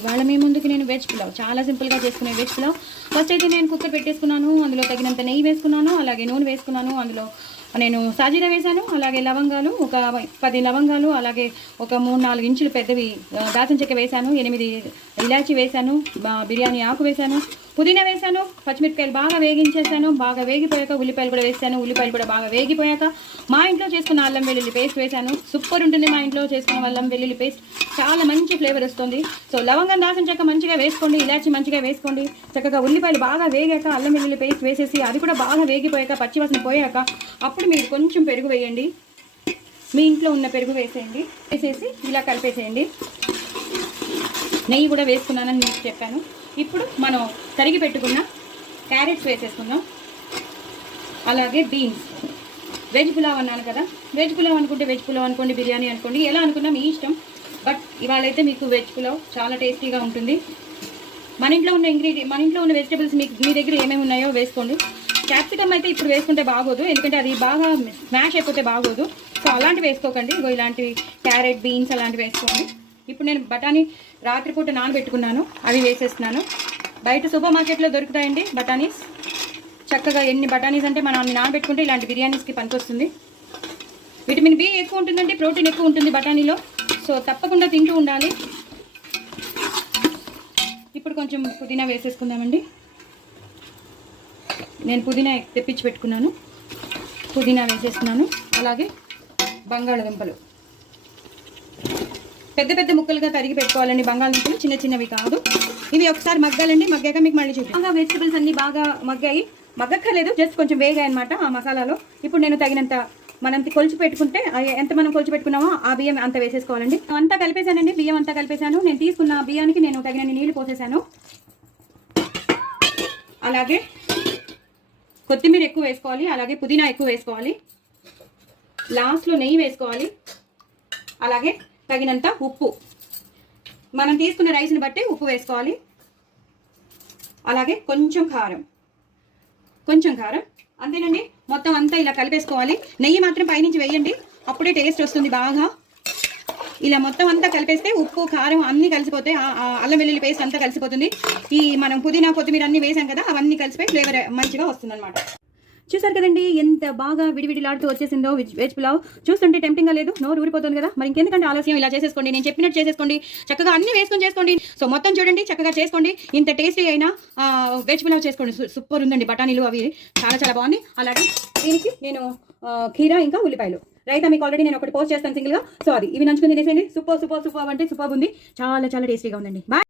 ఇవాళ మీ ముందుకు నేను వెజ్ పులావ్ చాలా సింపుల్గా చేసుకునే వెజ్ పులావ్. ఫస్ట్ అయితే నేను కుక్కర్ పెట్టేసుకున్నాను, అందులో తగినంత నెయ్యి వేసుకున్నాను, అలాగే నూనె వేసుకున్నాను. అందులో నేను సాజీరా వేసాను, అలాగే లవంగాలు ఒక 10 లవంగాలు, అలాగే ఒక 3-4 ఇంచులు పెద్దవి దాల్చిన చెక్క వేసాను, 8 ఇలాచి వేసాను, బిర్యానీ ఆకు వేసాను, పుదీనా వేసాను, పచ్చిమిరపకాయలు బాగా వేగించేసాను. బాగా వేగిపోయాక ఉల్లిపాయలు కూడా వేసాను. ఉల్లిపాయలు కూడా బాగా వేగిపోయాక మా ఇంట్లో చేసుకున్న అల్లం వెల్లుల్లి పేస్ట్ వేసాను. సూపర్ ఉంటుంది మా ఇంట్లో చేసుకున్న అల్లం వెల్లుల్లి పేస్ట్, చాలా మంచి ఫ్లేవర్ వస్తుంది. సో లవంగం దాల్చిన చెక్క మంచిగా వేసుకోండి, ఇలాచి మంచిగా వేసుకోండి. చక్కగా ఉల్లిపాయలు బాగా వేగాక అల్లం వెల్లుల్లి పేస్ట్ వేసేసి అది కూడా బాగా వేగిపోయాక పచ్చివాసన పోయాక అప్పుడు మీరు కొంచెం పెరుగు వేయండి. మీ ఇంట్లో ఉన్న పెరుగు వేసేయండి. వేసేసి ఇలా కలిపేసేయండి. నెయ్యి కూడా వేసుకున్నానని మీకు చెప్పాను. ఇప్పుడు మనం తరిగి పెట్టుకున్న క్యారెట్స్ వేసేసుకుందాం, అలాగే బీన్స్. వెజ్ పులావ్ అన్నాను కదా, వెజ్ పులావ్ అనుకుంటే వెజ్ పులావ్ అనుకోండి, బిర్యానీ అనుకోండి, ఎలా అనుకున్నా మీ ఇష్టం. బట్ ఇవాళ అయితే మీకు వెజ్ పులావ్ చాలా టేస్టీగా ఉంటుంది. మన ఇంట్లో ఉన్న వెజిటబుల్స్ మీ దగ్గర ఏమేమి ఉన్నాయో వేసుకోండి. క్యాప్సికమ్ అయితే ఇప్పుడు వేసుకుంటే బాగోదు, ఎందుకంటే అది బాగా స్మాష్ అయిపోతే బాగోదు. సో అలాంటివి వేసుకోకండి. ఇలాంటివి క్యారెట్, బీన్స్ అలాంటివి వేసుకోండి. ఇప్పుడు నేను బఠానీ రాత్రిపూట నానబెట్టుకున్నాను, అవి వేసేస్తున్నాను. బయట సూపర్ మార్కెట్లో దొరుకుతాయండి బఠానీస్. చక్కగా ఎన్ని బఠానీస్ అంటే మనం నానబెట్టుకుంటే ఇలాంటి బిర్యానీస్కి పనికొస్తుంది. విటమిన్ బి ఎక్కువ ఉంటుందండి, ప్రోటీన్ ఎక్కువ ఉంటుంది బఠానీలో. సో తప్పకుండా తింటూ ఉండాలి. ఇప్పుడు కొంచెం పుదీనా వేసేసుకుందామండి. నేను పుదీనా తెప్పించి పెట్టుకున్నాను, పుదీనా వేసేస్తున్నాను. అలాగే బంగాళదుంపలు పెద్ద పెద్ద ముక్కలుగా తరిగి పెట్టుకోవాలండి. బంగాళదుంపలు చిన్న చిన్నవి కాదు. ఇవి ఒకసారి మగ్గాలండి. మగ్గాక మీకు మళ్ళీ చూద్దాం. వెజిటబుల్స్ అన్నీ బాగా మగ్గాయి, మగ్గక్కర్లేదు, జస్ట్ కొంచెం వేగాయి అనమాట ఆ మసాలాలో. ఇప్పుడు నేను తగినంత మనం కొలిచి పెట్టుకుంటే ఎంత మనం కొలిచి పెట్టుకున్నామో ఆ బియ్యం అంత వేసేసుకోవాలండి. అంతా కలిపేశానండి, బియ్యం అంతా కలిపేశాను. నేను తీసుకున్న బియ్యానికి నేను తగినన్ని నీళ్లు పోసేసాను. అలాగే కొత్తిమీర ఎక్కువ వేసుకోవాలి, అలాగే పుదీనా ఎక్కువ వేసుకోవాలి. లాస్ట్లో నెయ్యి వేసుకోవాలి, అలాగే తగినంత ఉప్పు. మనం తీసుకున్న రైస్ని బట్టి ఉప్పు వేసుకోవాలి. అలాగే కొంచెం కారం అంతేనండి. మొత్తం అంతా ఇలా కలిపేసుకోవాలి. నెయ్యి మాత్రం పైనుంచి వేయండి, అప్పుడే టేస్ట్ వస్తుంది బాగా. ఇలా మొత్తం అంతా కలిపేస్తే ఉప్పు కారం అన్నీ కలిసిపోతాయి, అల్లం వెల్లుల్లి పేస్ట్ అంతా కలిసిపోతుంది. ఈ మనం పుదీనా కొత్తిమీర అన్నీ వేసాం కదా, అవన్నీ కలిసిపోయి ఫ్లేవర్ మంచిగా వస్తుంది అనమాట. చూసారు కదండి ఎంత బాగా విడివిడిలాడుతూ వచ్చేసిందో వెజ్ పులావ్. చూస్తుంటే టెంప్టింగ్గా లేదు, నోరు ఊరిపోతుంది కదా. మరి ఇంకెందుకంటే ఆలస్యం, ఇలా చేసేసుకోండి, నేను చెప్పినట్టు చేసేసుకోండి. చక్కగా అన్ని వేసుకొని చేసుకోండి. సో మొత్తం చూడండి, చక్కగా చేసుకోండి. ఇంత టేస్టీ అయినా వెజ్ పులావ్ చేసుకోండి. సూపర్ ఉందండి. బఠానీలు అవి చాలా చాలా బాగుంది. అలాగే దీనికి నేను కీరా ఇంకా ఉల్లిపాయలు రైతా మీకు ఆల్రెడీ నేను ఒకటి పోస్ట్ చేస్తాను సింగిల్గా. సో అది ఇవి నంచుకుని తినేసేయండి. సూపర్ అంటే సూపర్ ఉంది. చాలా చాలా టేస్టీగా ఉందండి. బాయ్.